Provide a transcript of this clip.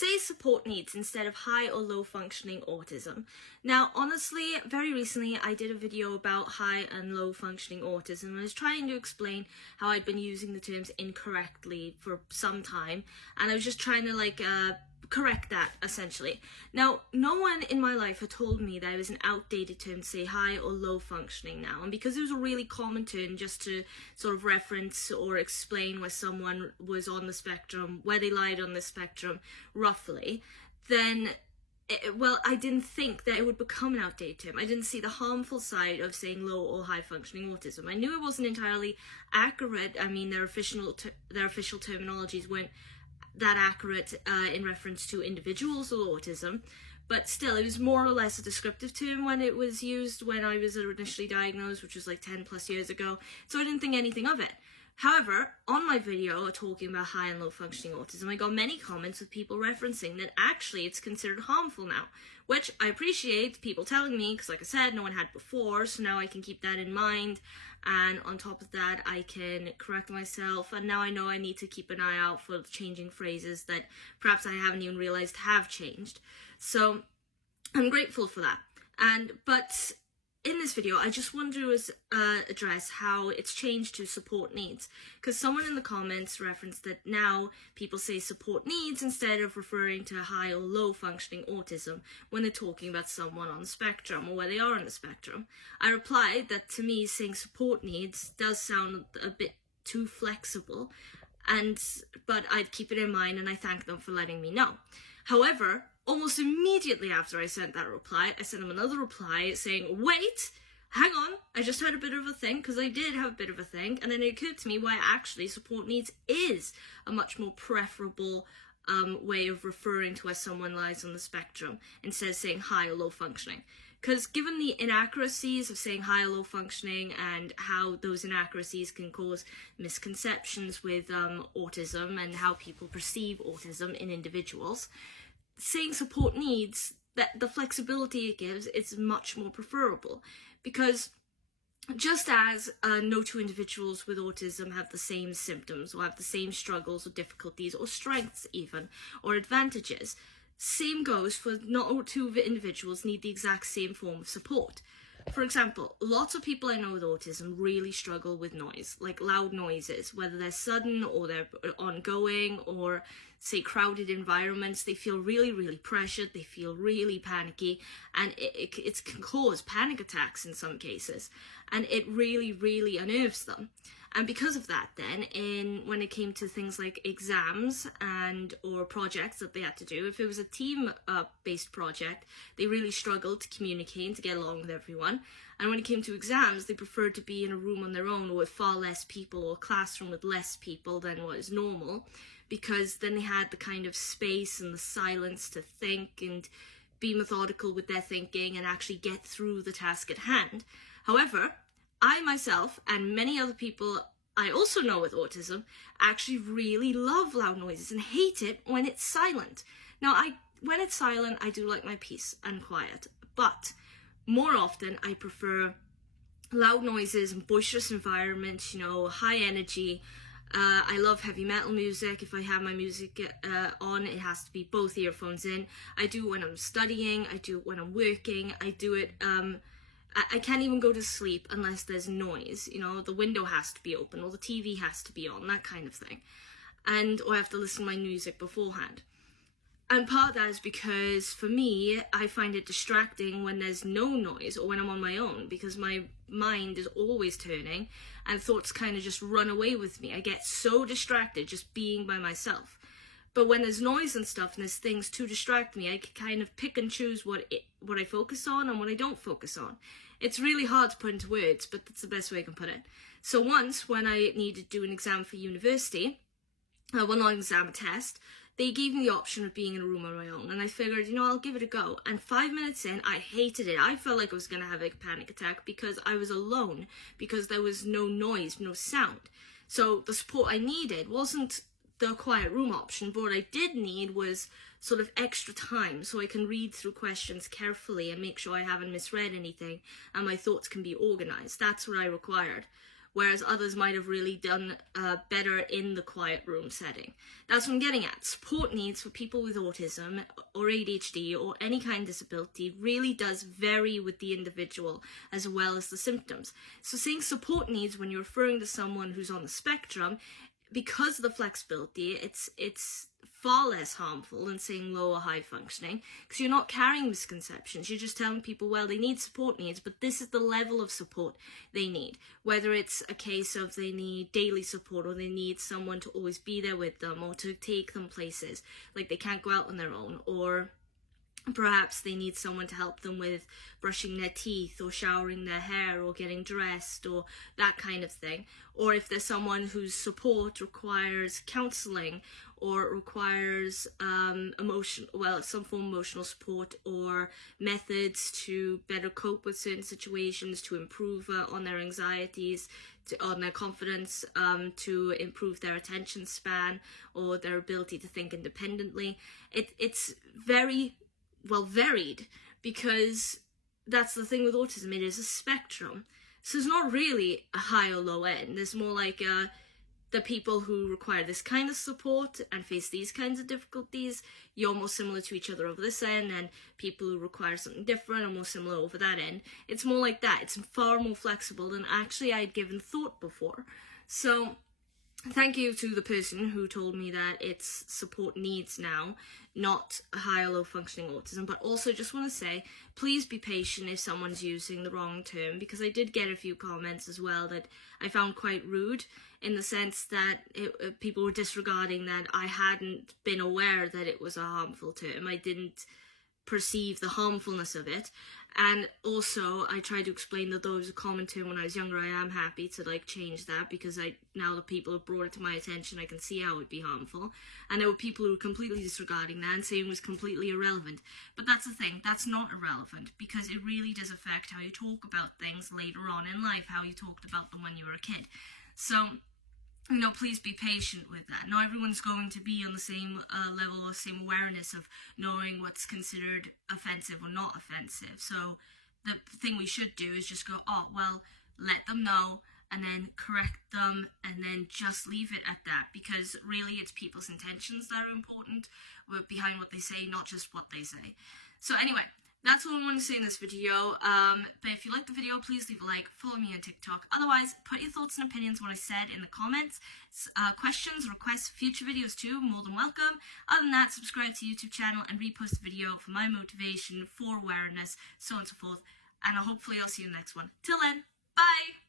say support needs instead of high or low functioning autism. Now, honestly, very recently I did a video about high and low functioning autism, and I was trying to explain how I'd been using the terms incorrectly for some time, and I was just trying to correct that, essentially. Now, no one in my life had told me that it was an outdated term to say high or low functioning now, and because it was a really common term just to sort of reference or explain where someone was on the spectrum, where they lied on the spectrum, roughly, then I didn't think that it would become an outdated term. I didn't see the harmful side of saying low or high functioning autism. I knew it wasn't entirely accurate. I mean, their official terminologies weren't that accurate in reference to individuals with autism, but still, it was more or less a descriptive term when it was used when I was initially diagnosed, which was like 10 plus years ago, so I didn't think anything of it. However, on my video talking about high and low functioning autism, I got many comments with people referencing that actually it's considered harmful now, which I appreciate people telling me, because like I said, no one had before, so now I can keep that in mind, and on top of that, I can correct myself, and now I know I need to keep an eye out for changing phrases that perhaps I haven't even realized have changed. So I'm grateful for that. But in this video, I just want to address how it's changed to support needs, because someone in the comments referenced that now people say support needs instead of referring to high or low functioning autism when they're talking about someone on the spectrum or where they are on the spectrum. I replied that to me saying support needs does sound a bit too flexible, but I'd keep it in mind, and I thank them for letting me know. However, almost immediately after I sent that reply, I sent them another reply saying, wait, hang on, I just had a bit of a think, because I did have a bit of a think, and then it occurred to me why actually support needs is a much more preferable way of referring to where someone lies on the spectrum instead of saying high or low functioning. Because given the inaccuracies of saying high or low functioning and how those inaccuracies can cause misconceptions with autism and how people perceive autism in individuals, saying support needs, that the flexibility it gives, is much more preferable, because just as no two individuals with autism have the same symptoms or have the same struggles or difficulties or strengths even, or advantages, same goes for not two individuals need the exact same form of support. For example, lots of people I know with autism really struggle with noise, like loud noises, whether they're sudden or they're ongoing, or say crowded environments. They feel really, really pressured, they feel really panicky, and it can cause panic attacks in some cases, and it really, really unnerves them. And because of that then, when it came to things like exams or projects that they had to do, if it was a team-based project, they really struggled to communicate and to get along with everyone. And when it came to exams, they preferred to be in a room on their own or with far less people, or a classroom with less people than what is normal, because then they had the kind of space and the silence to think and be methodical with their thinking and actually get through the task at hand. However, I myself and many other people I also know with autism actually really love loud noises and hate it when it's silent. Now, when it's silent, I do like my peace and quiet, but more often I prefer loud noises and boisterous environments, high energy. I love heavy metal music. If I have my music on, it has to be both earphones in. I do it when I'm studying, I do it when I'm working, I do it I can't even go to sleep unless there's noise, the window has to be open or the TV has to be on, that kind of thing. Or I have to listen to my music beforehand. And part of that is because, for me, I find it distracting when there's no noise or when I'm on my own, because my mind is always turning and thoughts kind of just run away with me. I get so distracted just being by myself. But when there's noise and stuff and there's things to distract me, I can kind of pick and choose what I focus on and what I don't focus on. It's really hard to put into words, but that's the best way I can put it. So once, when I needed to do an exam for university, not an exam, a test, they gave me the option of being in a room on my own, and I figured, I'll give it a go. And 5 minutes in, I hated it. I felt like I was going to have a panic attack because I was alone, because there was no noise, no sound. So the support I needed wasn't the quiet room option, but what I did need was sort of extra time so I can read through questions carefully and make sure I haven't misread anything and my thoughts can be organized. That's what I required. whereas others might have really done better in the quiet room setting. That's what I'm getting at. Support needs for people with autism or ADHD or any kind of disability really does vary with the individual as well as the symptoms. So saying support needs when you're referring to someone who's on the spectrum, because of the flexibility, it's far less harmful than saying low or high functioning, because you're not carrying misconceptions. You're just telling people, well, they need support needs, but this is the level of support they need. Whether it's a case of they need daily support, or they need someone to always be there with them, or to take them places, like they can't go out on their own, or perhaps they need someone to help them with brushing their teeth or showering their hair or getting dressed or that kind of thing. Or if there's someone whose support requires counselling or requires some form of emotional support or methods to better cope with certain situations, to improve on their anxieties, on their confidence, to improve their attention span or their ability to think independently. It's very varied, because that's the thing with autism, it is a spectrum. So there's not really a high or low end. There's more like the people who require this kind of support and face these kinds of difficulties, you're more similar to each other over this end, and people who require something different are more similar over that end. It's more like that. It's far more flexible than actually I'd given thought before. So thank you to the person who told me that it's support needs now, not high or low functioning autism. But also just want to say, please be patient if someone's using the wrong term, because I did get a few comments as well that I found quite rude, in the sense that people were disregarding that I hadn't been aware that it was a harmful term. I didn't perceive the harmfulness of it. And also I tried to explain that though it was a common term when I was younger, I am happy to change that, because now that people have brought it to my attention, I can see how it would be harmful. And there were people who were completely disregarding that and saying it was completely irrelevant. But that's the thing, that's not irrelevant, because it really does affect how you talk about things later on in life, how you talked about them when you were a kid. So please be patient with that. Not everyone's going to be on the same level or same awareness of knowing what's considered offensive or not offensive. So the thing we should do is just go, let them know, and then correct them, and then just leave it at that, because really it's people's intentions that are important behind what they say, not just what they say. So anyway, that's all I want to say in this video. But if you like the video, please leave a like, follow me on TikTok. Otherwise, put your thoughts and opinions on what I said in the comments. Questions, requests, future videos too, more than welcome. Other than that, subscribe to the YouTube channel and repost the video for my motivation, for awareness, so on and so forth. And hopefully I'll see you in the next one. Till then, bye!